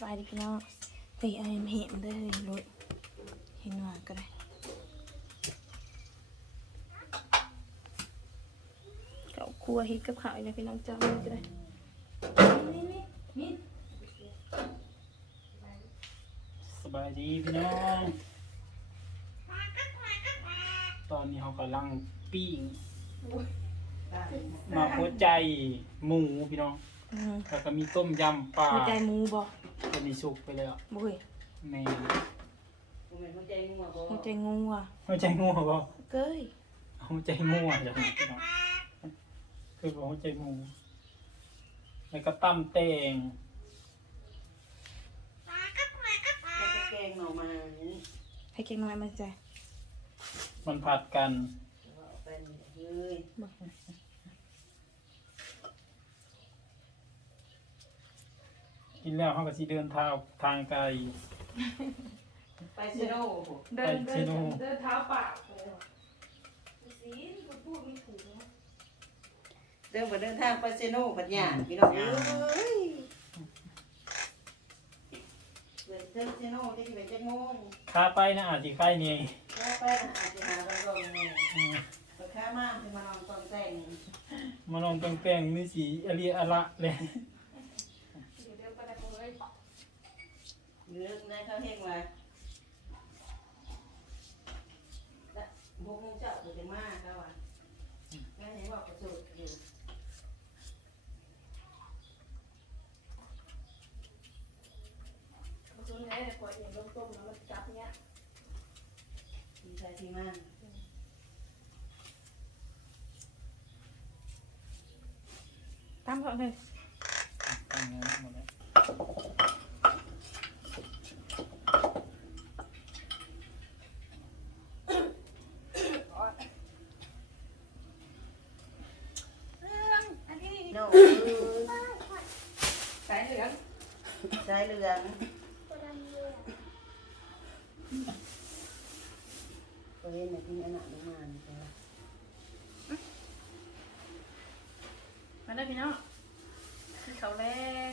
สบายดีพี่น้องเฮ้ยอันนี้เห็นได้เลยรถเห็นว่าก็ได้เก่าครัวเฮ็ดกับข้าวอีกแล้วพี่น้องจ้ามันก็ได้นี่นี่นี่สบายดีพี่น้องตอนนี้เขากำลังปิ้งมาหัวใจหมูพี่น้อง อืมแล้วก็มีต้มยำปลาหัวใจหมูบ่ตัวนี้สุกไปแล้วบ่เฮ้ยแม่หัวใจงูอะหัวใจงูบ่เก้ยหัวใจงูอะจ้ะพี่น้องคือบอกหัวใจงูแล้วก็ตั้มแตงแล้วก็แกงหน่อไม้ให้เก่งหน่อยมันใจมันผัดกันเอาไปเลย กินแล้วเขาก็สิเดินทางทางไกล ไปซิโน่เดินไปเดิที่นนู่นเดินเท้าเปล่าเลยว่ะสีนี่คุณพูดไม่ถูกนะเดินไปเดินทางไปซิโน่ปัญญาพี่น้องเอ้ยเดินเดินซิโน่ที่เป็นจังโมงขาไปนะอาจสิใกล้นี่แล้วไปอาจจะหาไปก่อนแม่อืมไปค้ามากที่มานอนตอนแต่งมาลองแป้งๆมีสีอริอะละเลย เดี๋ยวเดี๋ยวก็ได้เลย เลือกได้เขาเฮงว่าพวกมึงเจ้าจะมากเขาอะแม่เห็นว่าประสูติอยู่มันตัวนี้เนี่ยปวดเองต้มๆแล้วมันจับเนี้ยที่ใช้ที่มั่นตามเขาเลย ตั้งงั้นหมดแล้ว โน่ สายเหลือง สาย เหลืองก็เห็นในที่อันนั้นลงมานี่จ้ะมาได้พี่น้องที่เขาแรง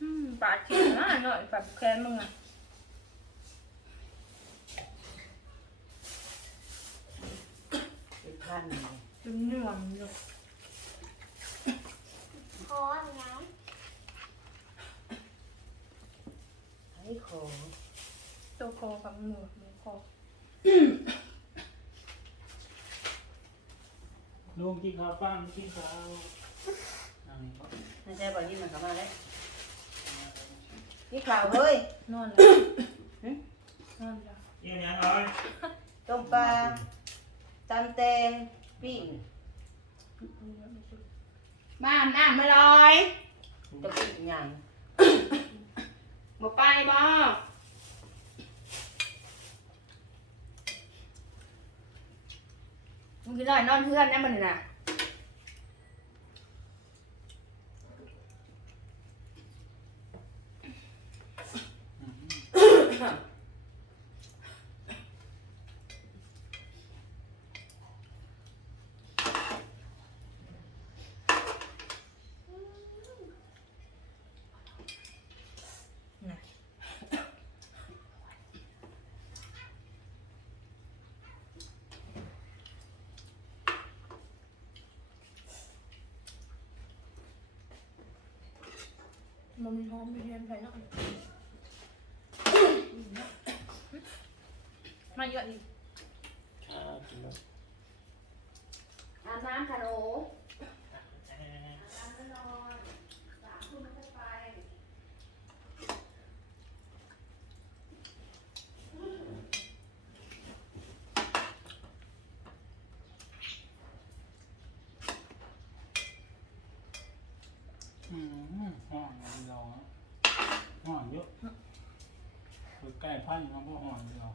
อืมปากเขียวนะหน่อยปากแคนมึงอะเป็นพันเลยดึงเหนื่อมอยู่ ไอ้ขอตัวคอกับหนวดหมูคอลุงกินข้าวป้างกินข้าวอันนี้ก็ไม่ใช่บอกยิ่งมันเข้ามาเลยนี่ข่าวเฮ้ยนอนแล้วนอนแล้วเยี่ยมยังเลยต้มปลาตำแตงปิ้งบ้านน้ำไม่ลอยจะปิ้งอย่าง บ่ไปบ่มึงกินหน่อยนอนเพื่อนนะมันน่ะ มันมีหอมมีเทียนไฟเนาะมาเยอะดิอ่ากินแล้วอาบน้ำค่ะหนู อืมห่อนเดียวอะห่อนเยอะ คือใกล้พันธุ์มันก็ห่อนเดียว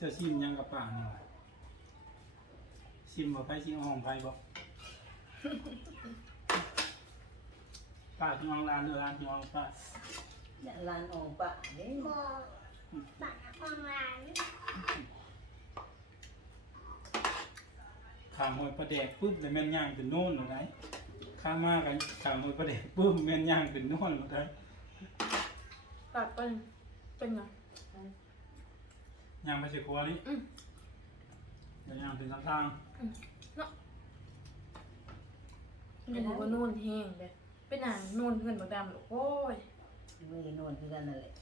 จะชิมยังกับป่านี่วะชิมบ่าไปชิมห้องไปบ่ ป้าชิมห้องร้านหรือร้านชิมห้องป้าเนี่ยลานออกปะเด้บอบัตรของร้านขามวยประแดกปุ๊บแล้วแม่นย่างเป็นโน่นหรือไงข้ามมากันขามวยประแดกปุ๊บแม่นย่างเป็นโน่นหรือไงปากเป็นเป็นไงย่างไปใส่ครัวนี่อืมแล้วย่างเป็นทางทา งมันอยู่ก็นู่นแห้งเลยเป็นหนังนู่นเพื่อนบักดำหรอกโอ้ยไม่นอนคือกันนั่นแหละ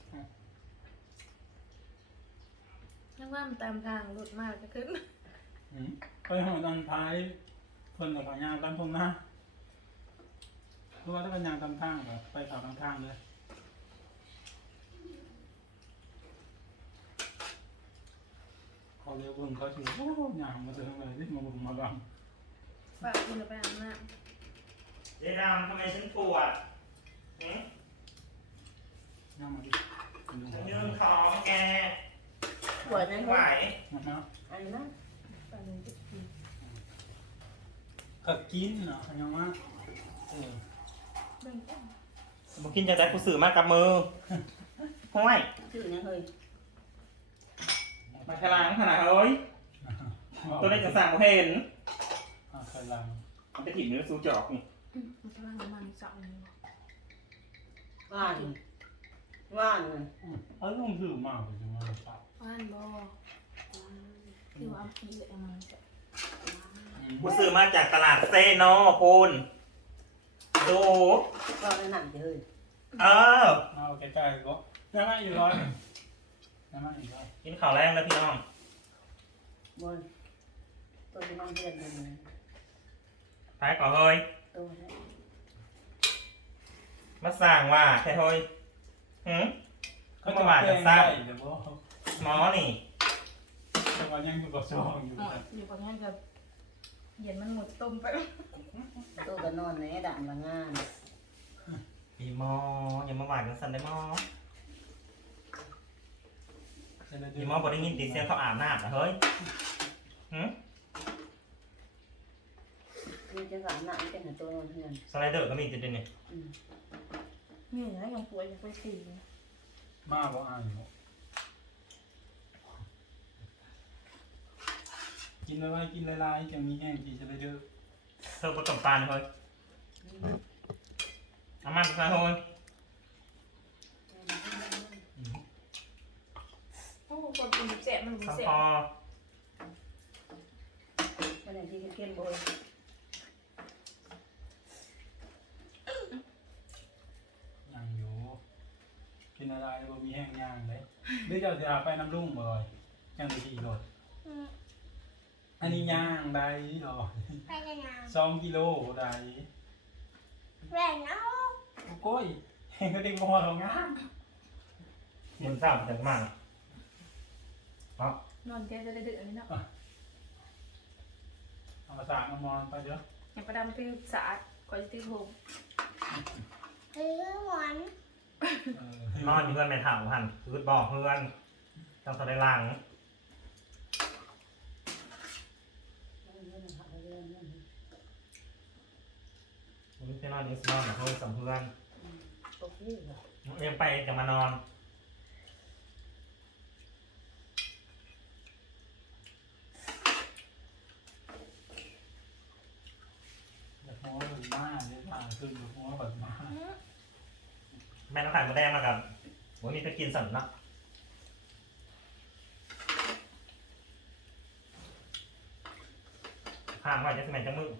ยังว่ามันตามทางรถมากก็ขึ้นอืมไปห้องตอนท้ายเพิ่นกับย่างตามทงหน้าเพราะว่าถ้าเป็นย่างตามทางแบบไปเขาทางทางเลยเขาเรียกเบิ่งเขาถือโอ้ย่างมาเจอเลยที่มาบุกมาบังปากคุณไปอาบน้ เจ๊ดำทำไมฉันปวดหืมย่างมาดิฉันยืนของแกปวดนั่นไม่ไหวมาเนาะอันนั้นำปากหนึ่งจุดสี่ก็กินเนาะยังว่าเออเบ่งต้นบุกินจะได้กูสื่อมากกับมือห้วยชื่อยังเฮ้ยมาฉลางขนาดเฮ้ยตัวนี้จะสั่งบ่เห็นอ่าเคยลังมันไปถิ่มเนื้อซูจอกนี่ อืมมันกำลังน้ำมันสองนี่บอกว่านว่านอืมเอ้ยลงถือมากเลยจังว่าปะว่านบอคือว่าเอาปีเลยเอามันจะอืมกูซื้อมาจากตลาดเซโนคุณดูก็นั่นนั่นเฮ้ยเออ เอาใกล้ๆก็ยังไงอยู่ร้อยยังไงอยู่ร้อยกินข้าวแรงแล้วพี่น้อง บนตัวที่น้องเรียนอยู่นี่ท้ายก่อนเฮ้ย ตัวนั้นมาสั่งว่าแค่เฮ้ยหืมเขาจะมาจะสร้างเดี๋ยวบอกหมอนี่แต่ว่ายังอยู่กับซองอยู่อ๋อแต่อยู่กับงานกับเย็นมันหมดต้มไปตัวก็นอนในด่านละงานพี่หมออย่ามาหวานกันสันได้หมอพี่หมอบอกได้ยินตีเสียงเขาอาบน้ำนะเฮ้ยหืม นี่จะสามหนักเป็นตัวนอนเพื่อนสไลเดอร์ก็มีจุดเด่นนี่นี่นะยังป่วยยังไปสี่มาบ่อ่านอยู่กินไว้กินหลายๆจังมีแห้งกินจะได้เด้อเธอประตบปานเฮ้ยเอามันไปเฮ้ยโอ้คนกินแสบมันกินสังแสพบอมันอย่างที่เข้มโบย ยังอยู่ กินอะไรบ่มีแห้งย่างเลยหรือเจ้าจะไปน้ำลุ่งบ่อยยังไปที่รถอันนี้ย่างได้ดอกไปกันนะสองกิโลได้แหวนเอาโก้ยเห็นก็เด็กมอเรางามมันทราบจากมันเนาะนอนแกจะได้ดึกอันนี้เนาะเอามาสางเอามอนไปเยอะอย่างประดำตื้อสาดก่อนจะตื้อโฮมหรือหวานเออ นอนอยู่เพื่อนแม่ถามหันคือบอกเพื่อนต้องสไลหลังวันนี้จะนอนยังสินอนนะเฮ้ยสำเพื่อนตกนี่เหรอยังไปจะมานอน อยากมอแบบมาเนี่ยมาขึ้นอยากมอแบบมา แม่ต้องถ่ายมาแดงมากับวันนี้ไปกินสันนะห่างไว้จะสมัยจะมือ น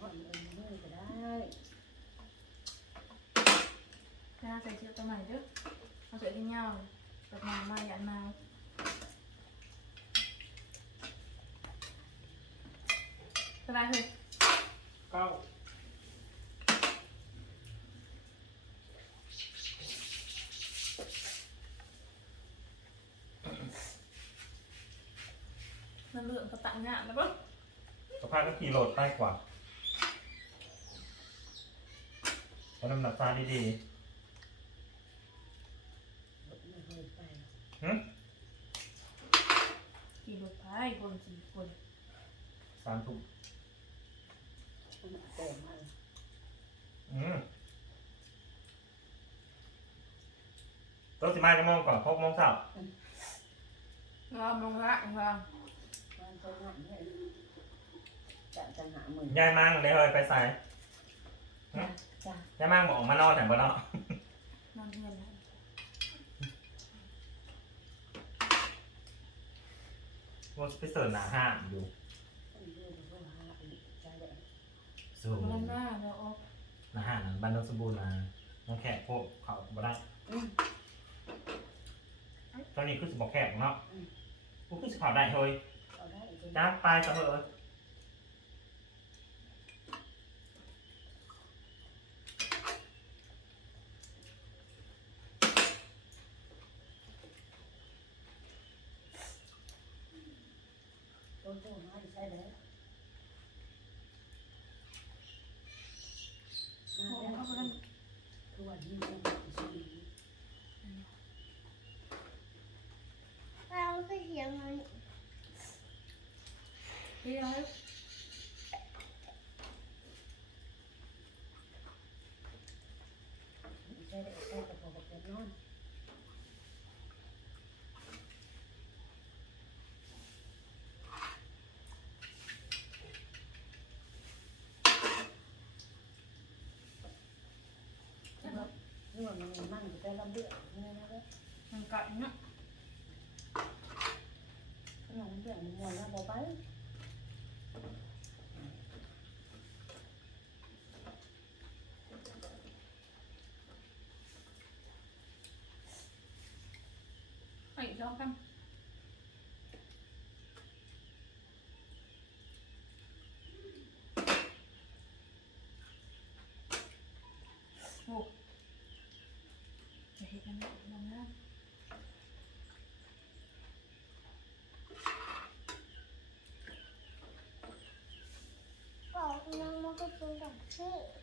อนเออก็ได้ น่าใส่เชือกตัวใหม่เด้อเอาเสือที่เงาแบบมามาหยาดมาสบาย เลยเก้ามันเลือกกระตังงานแล้วก็สภาพก็ขี่โหลดใต้กว่าเอาน้ำหนักฟ้าดีไม่เคยไปๆหึขี่รถไฟคนสี่คนสามทุ่ม แต่มันอืมตัวสิมาจะมองก่อนหกโมงเช้างอมลงละงอมมันจะหนักเนี่ยจะจะหาหมื่นยายมั่งเลยเฮ้ยไปใส่จ้ะจ้ะยายมั่งบอกออกมานอนแต่บ่เนาะนอนเพื่อนนะว่าไปเสิร์ฟหนาห้ามอยู่ ต้องดูดูหาอีกใจเลย สูงวันหน้าเราออกหนาห้ามนั้นบ้านนนสมบูรณ์นะน้องแขกพวกเขาบ่ได้อืมตอนนี้คือสิบอกแขกเนาะกูคือสิเขาได้เฮ้ยเอาได้อีกจ้าไปซะเถอะต้นต้นมาใช่แล้ว โอ้ มาแล้ว เขาก็นั่น ตัวนี้เป็นสี เราก็เสียงมัน เดี๋ยวให้ใช่แล้วใช่กับพอกับเป็นนอน นี่ว่ามันมันจะลำเดือดนี่นะเว้ยมันกัดเนาะขนมเดือดมันมวนแล้วบอกไปไอ้ชอบกันโอ้จะเห็นกันนะนะบอกน้องมันก็เป็นแบบที่อ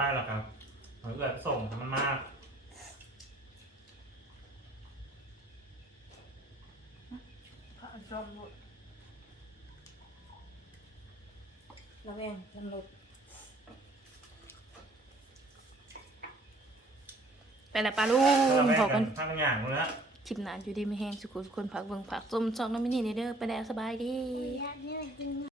ใต้แล้วครับเอาเอื้อส่งให้มันมากพระจอมรถระแวงลำรถไปแล้วปลาลุงพอกันข้างอย่างเลยนะคลิปหนานอยู่ดีไม่แห้งสุขุสุคนผักเบิ่งผักส้มซองน้ำมินี่เด้อไปแล้วสบายดี